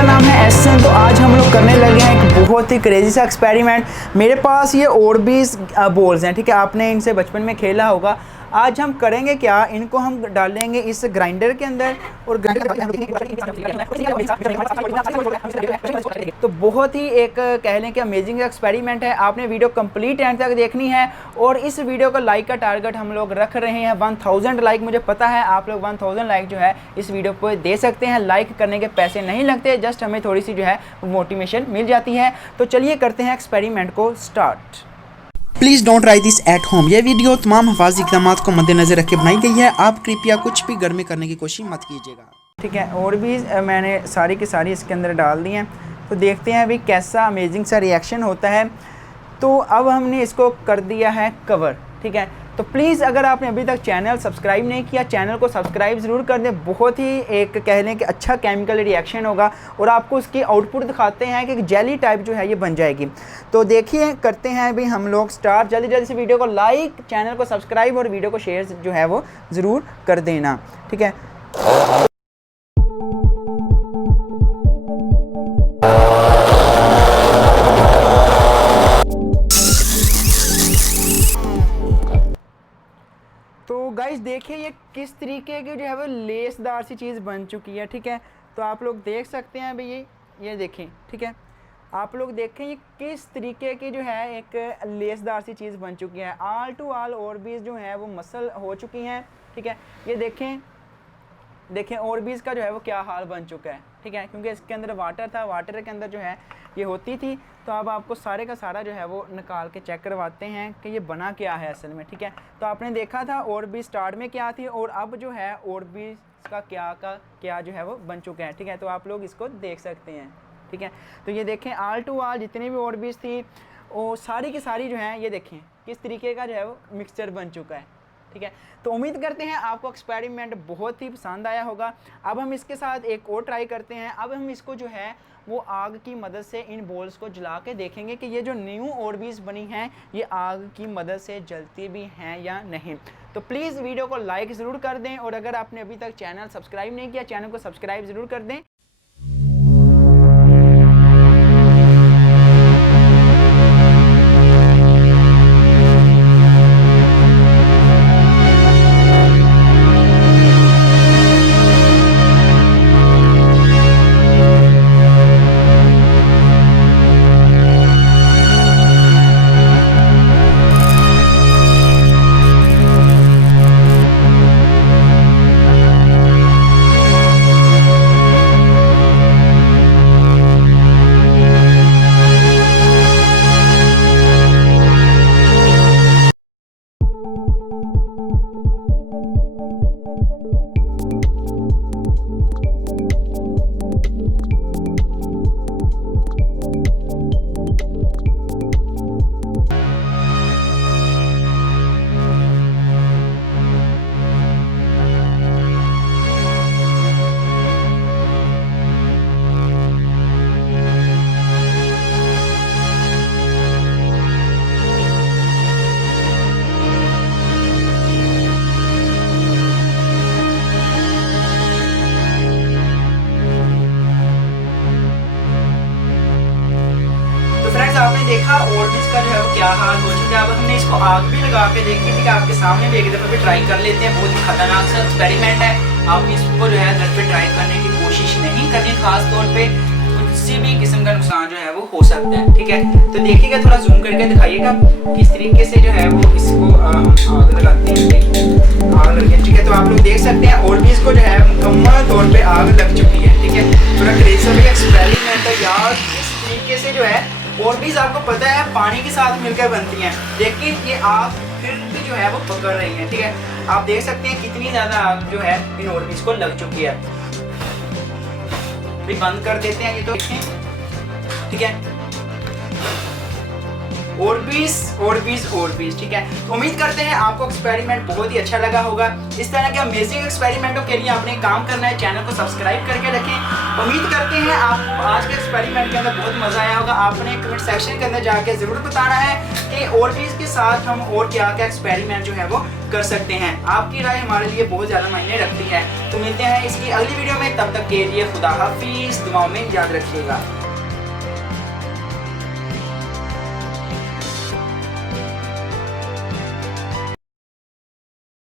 मेरा नाम है एसन। तो आज हम लोग करने लगे हैं एक बहुत ही क्रेजी सा एक्सपेरिमेंट। मेरे पास ये ऑर्बिस बॉल्स हैं, ठीक है, आपने इनसे बचपन में खेला होगा। आज हम करेंगे क्या, इनको हम डालेंगे इस ग्राइंडर के अंदर और तो बहुत ही एक कह लें कि अमेजिंग एक्सपेरिमेंट है। आपने वीडियो कंप्लीट एंड तक देखनी है और इस वीडियो का लाइक का टारगेट हम लोग रख रहे हैं 1000 लाइक। मुझे पता है आप लोग 1000 लाइक जो है इस वीडियो को दे सकते हैं। लाइक करने के पैसे नहीं लगते, जस्ट हमें थोड़ी सी जो है मोटिवेशन मिल जाती है। तो चलिए करते हैं एक्सपेरिमेंट को start. Please don't try this at home. यह वीडियो तमाम हिफाज़ती इक़दाम को मद्देनज़र रख के बनाई गई है। आप कृपया कुछ भी घर में करने की कोशिश मत कीजिएगा। ठीक है, और भी मैंने सारी की सारी इसके अंदर डाल दी हैं। तो देखते हैं अभी कैसा अमेजिंग सा रिएक्शन होता है। तो अब हमने इसको कर दिया है कवर, ठीक है। तो प्लीज़ अगर आपने अभी तक चैनल सब्सक्राइब नहीं किया, चैनल को सब्सक्राइब ज़रूर कर दें। बहुत ही एक कह लें कि अच्छा केमिकल रिएक्शन होगा और आपको उसकी आउटपुट दिखाते हैं कि जेली टाइप जो है ये बन जाएगी। तो देखिए करते हैं अभी हम लोग स्टार्ट। जल्दी जल्दी से वीडियो को लाइक, चैनल को सब्सक्राइब और वीडियो को शेयर जो है वो ज़रूर कर देना, ठीक है। तो गाइस देखिए ये किस तरीके की जो है वो लेसदार सी चीज़ बन चुकी है, ठीक है। तो आप लोग देख सकते हैं अभी ये देखें, ठीक है। आप लोग देखें ये किस तरीके की जो है एक लेसदार सी चीज़ बन चुकी है। ऑल टू ऑल ऑर्बिस जो है वो मसल हो चुकी हैं, ठीक है। ये देखें ऑर्बिस का जो है वो क्या हाल बन चुका है, ठीक है, क्योंकि इसके अंदर वाटर था, वाटर के अंदर जो है ये होती थी। तो अब आपको सारे का सारा जो है वो निकाल के चेक करवाते हैं कि ये बना क्या है असल में, ठीक है। तो आपने देखा था ऑर्बिस स्टार्ट में क्या थी और अब जो है ऑर्बिस का क्या जो है वो बन चुका है, ठीक है। तो आप लोग इसको देख सकते हैं, ठीक है। तो ये देखें ऑल टू ऑल जितनी भी ऑर्बिस थी वो सारी की सारी जो है ये देखें किस तरीके का जो है वो मिक्सचर बन चुका है, ठीक है। तो उम्मीद करते हैं आपको एक्सपेरिमेंट बहुत ही पसंद आया होगा। अब हम इसके साथ एक और ट्राई करते हैं। अब हम इसको जो है वो आग की मदद से इन बॉल्स को जला के देखेंगे कि ये जो न्यू ऑर्बिस बनी हैं ये आग की मदद से जलती भी हैं या नहीं। तो प्लीज़ वीडियो को लाइक ज़रूर कर दें और अगर आपने अभी तक चैनल सब्सक्राइब नहीं किया, चैनल को सब्सक्राइब ज़रूर कर दें। आपने देखा ऑर्बिस का जो है वो क्या हाल हो चुका है। अब हमने इसको आग भी लगा के देखी थी कि आपके सामने भी एक दफ़ा भी ट्राई कर लेते हैं। बहुत ही खतरनाक सा एक्सपेरिमेंट है, आप इसको जो है घर पे ट्राई करने की कोशिश नहीं करनी, खास तौर पे किसी भी किस्म का नुकसान जो है वो हो सकता है, ठीक है। तो देखिएगा, थोड़ा जूम करके दिखाइएगा किस तरीके से जो है वो इसको आग लगाते हैं, आग लगे, ठीक है। तो आप लोग देख सकते हैं ऑर्बिस को जो है मुकम्मल तौर पर आग लग चुकी है, ठीक है। थोड़ा क्रेजी एक्सपेरिमेंट है यार। इस तरीके से जो है ऑर्बिस आपको पता है पानी के साथ मिलकर बनती हैं, लेकिन ये आग फिर भी जो है वो पकड़ रही है, ठीक है। आप देख सकते हैं कितनी ज़्यादा आग जो है इन ऑर्बिस को लग चुकी है। भी बंद कर देते हैं ये, तो देखें, ठीक है। ऑर्बिस, ठीक है। तो उम्मीद करते हैं आपको एक्सपेरिमेंट बहुत ही अच्छा लगा होगा। इस तरह के अमेजिंग एक्सपेरिमेंटों के लिए आपने काम करना है, चैनल को सब्सक्राइब करके रखें। उम्मीद करते हैं आपको आज के एक्सपेरिमेंट के अंदर बहुत मजा आया होगा। आपने कमेंट सेक्शन के अंदर जाके जरूर बताना है कि ऑर्बिस के साथ हम और क्या क्या एक्सपेरिमेंट जो है वो कर सकते हैं। आपकी राय हमारे लिए बहुत ज़्यादा मायने रखती है। तो मिलते हैं इसकी अगली वीडियो में, तब तक के लिए खुदा हाफिज़, दुआओं में याद रखिएगा।